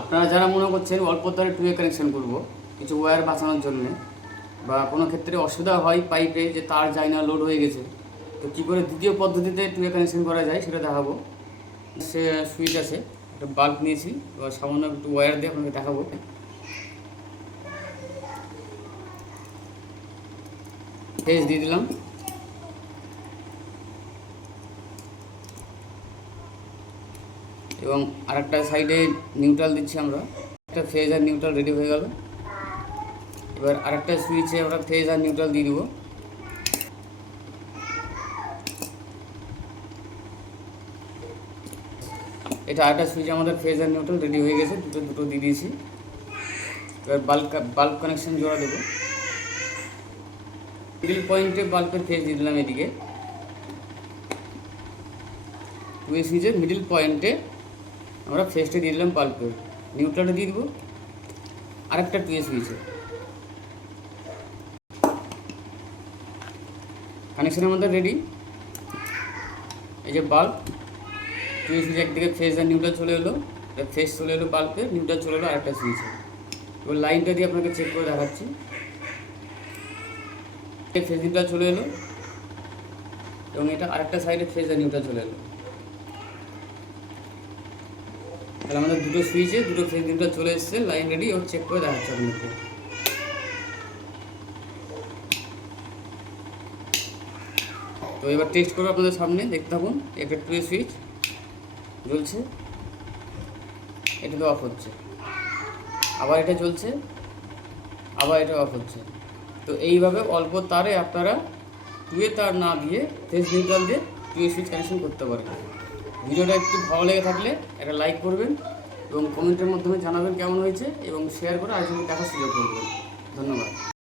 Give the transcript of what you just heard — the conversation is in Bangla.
আপনারা যারা মনে করছেন অল্প তারে টুয়ে কানেকশন করব কিছু ওয়্যার বাঁচানোর জন্য, বা কোনো ক্ষেত্রে অসুবিধা হয় পাইপে যে তার যায় না, লোড হয়ে গেছে, তো কী করে দ্বিতীয় পদ্ধতিতে টুয়ে কানেকশন করা যায় সেটা দেখাবো। সে সুইচ আছে, একটা বাল্ব নিয়েছি, এবার সামান্য একটু ওয়্যার দিয়ে আপনাকে দেখাবো। ফেজ দিয়ে দিলাম, এবং আরেকটা সাইডে নিউট্রাল দিচ্ছি আমরা। একটা ফেজ আর নিউট্রাল রেডি হয়ে গেল। এবার আরেকটা সুইচে আমরা ফেজ আর নিউট্রাল দিয়ে দেবো। এটা আরেকটা সুইচ, আমাদের ফেজ আর নিউট্রাল রেডি হয়ে গেছে, দুটো দিয়ে দিয়েছি। এবার বাল্ব কানেকশন জোড়া দেবো। মিডিল পয়েন্টে বাল্বের ফেজ দিয়ে দিলাম এদিকে, টুয়ে সুইচের মিডিল পয়েন্টে আমরা ফেজটা দিয়ে দিলাম বাল্বের, নিউট্রালটা দিয়ে দেবো আরেকটা টুয়ে সুইচে। কানেকশন আমাদের রেডি। এই যে বাল্ব, টুয়ে সুইচ একদিকে ফেজ আর নিউট্রাল চলে এলো, ফেজ চলে এলো বাল্বের, নিউট্রাল চলে এলো আরেকটা সুইচে। এবার লাইনটা দিয়ে আপনাকে চেক করে দেখাচ্ছি। ফেজ নিউট্রাল চলে এলো, এবং এটা আরেকটা সাইডে ফেজ আর নিউট্রাল চলে এলো। তাহলে আমাদের দুটো সুইচে দুটো ফেজ নিউট্রাল চলে এসছে, লাইন রেডি। ও চেক করে দেখাচ্ছে আপনাকে। তো এবার টেস্ট করবো আপনাদের সামনে, দেখতে থাকুন। একটা টুয়ে সুইচ জ্বলছে, এটা তো অফ হচ্ছে, আবার এটা জ্বলছে, আবার এটা অফ হচ্ছে। তো এইভাবে অল্প তারে আপনারা টুয়ে তার না দিয়ে ফেজ নিউট্রাল দিয়ে টুয়ে সুইচ কানেকশন করতে পারেন। ভিডিওটা একটু ভালো লেগে থাকলে একটা লাইক করবেন, এবং কমেন্টের মাধ্যমে জানাবেন কেমন হয়েছে, এবং শেয়ার করে আরেকজনকে দেখার সুযোগ করবেন। ধন্যবাদ।